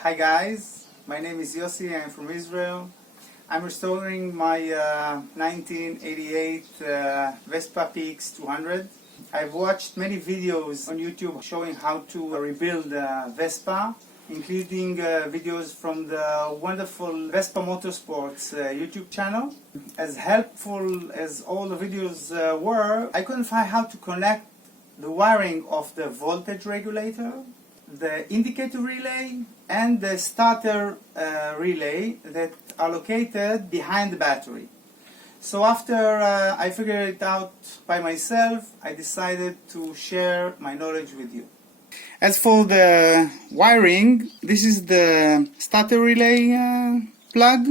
Hi guys, my name is Yossi, I'm from Israel. I'm restoring my 1988 Vespa PX200. I've watched many videos on YouTube showing how to rebuild Vespa, including videos from the wonderful Vespa Motorsports YouTube channel. As helpful as all the videos were, I couldn't find how to connect the wiring of the voltage regulator, the indicator relay, and the starter relay that are located behind the battery. So after I figured it out by myself, I decided to share my knowledge with you. As for the wiring, this is the starter relay plug.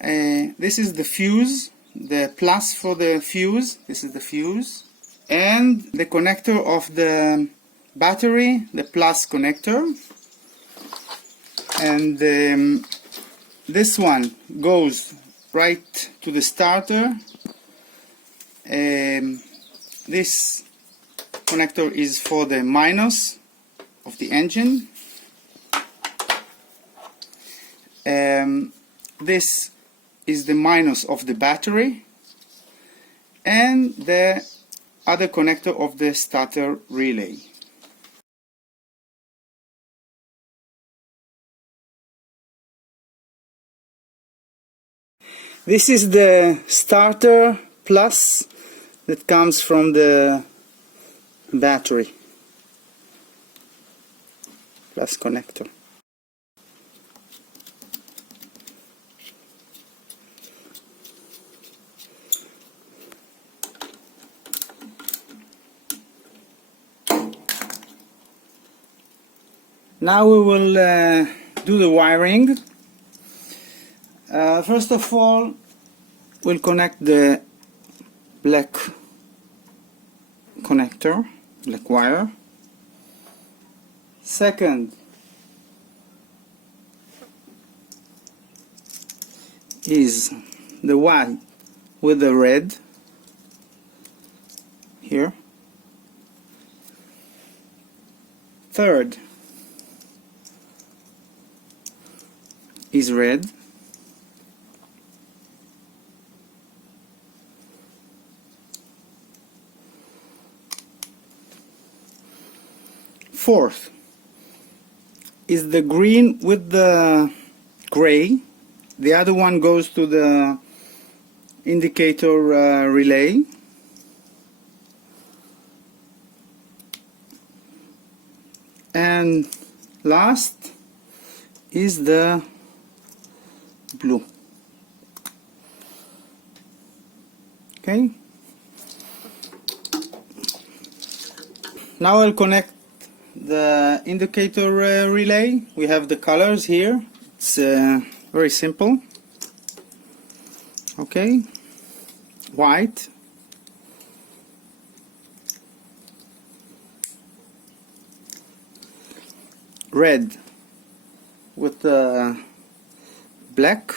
This is the fuse, the plus for the fuse. This is the fuse. And the connector of the battery, the plus connector. And this one goes right to the starter. This connector is for the minus of the engine. This is the minus of the battery, and the other connector of the starter relay. This is the starter plus that comes from the battery, plus connector. Now we will do the wiring. First of all, we'll connect the black connector, black wire. Second is the white with the red here. Third is red. Fourth is the green with the gray. The other one goes to the indicator relay. And last is the blue. Okay. Now I'll connect the indicator relay. We have the colors here. It's very simple. Okay, white, red with the black,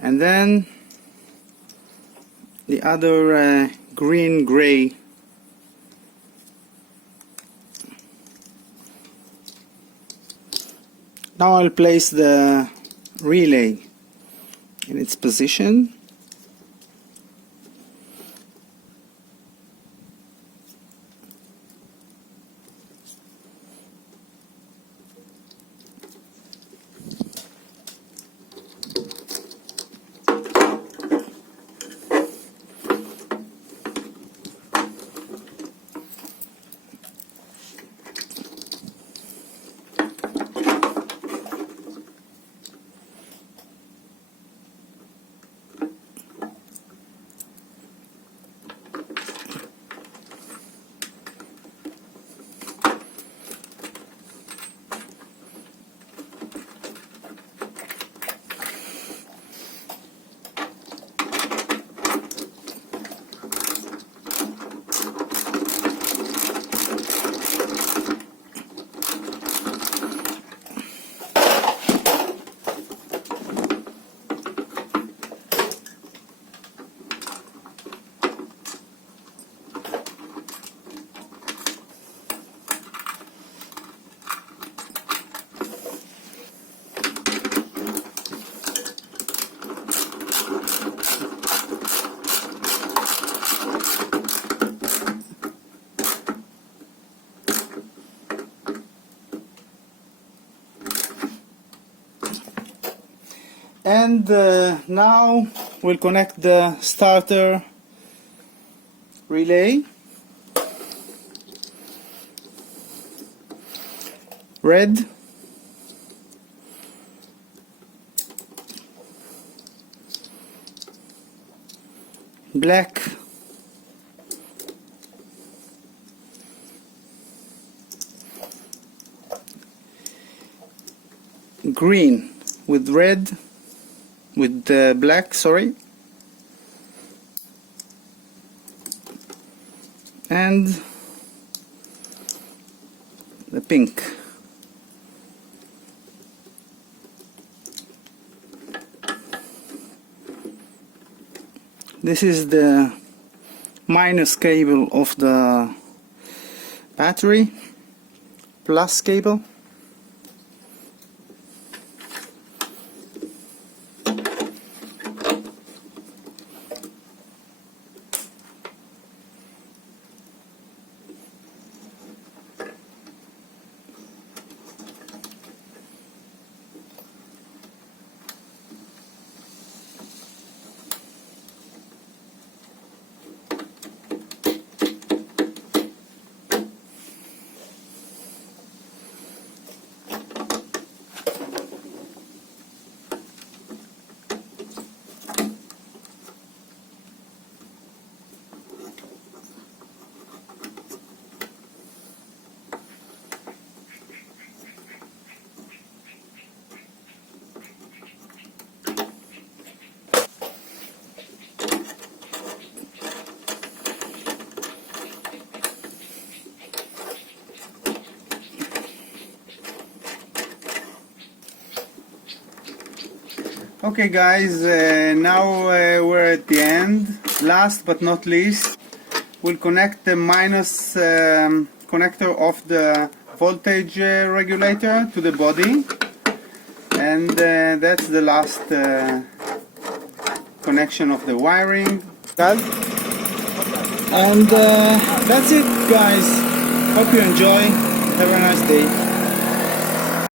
and then the other green gray. Now I'll place the relay in its position. And now we'll connect the starter relay. Red, black, green with red, with black, sorry, and the pink. This is the minus cable of the battery, plus cable. Okay guys, now we're at the end. Last but not least, we'll connect the minus connector of the voltage regulator to the body, and that's the last connection of the wiring. And that's it guys. Hope you enjoy. Have a nice day.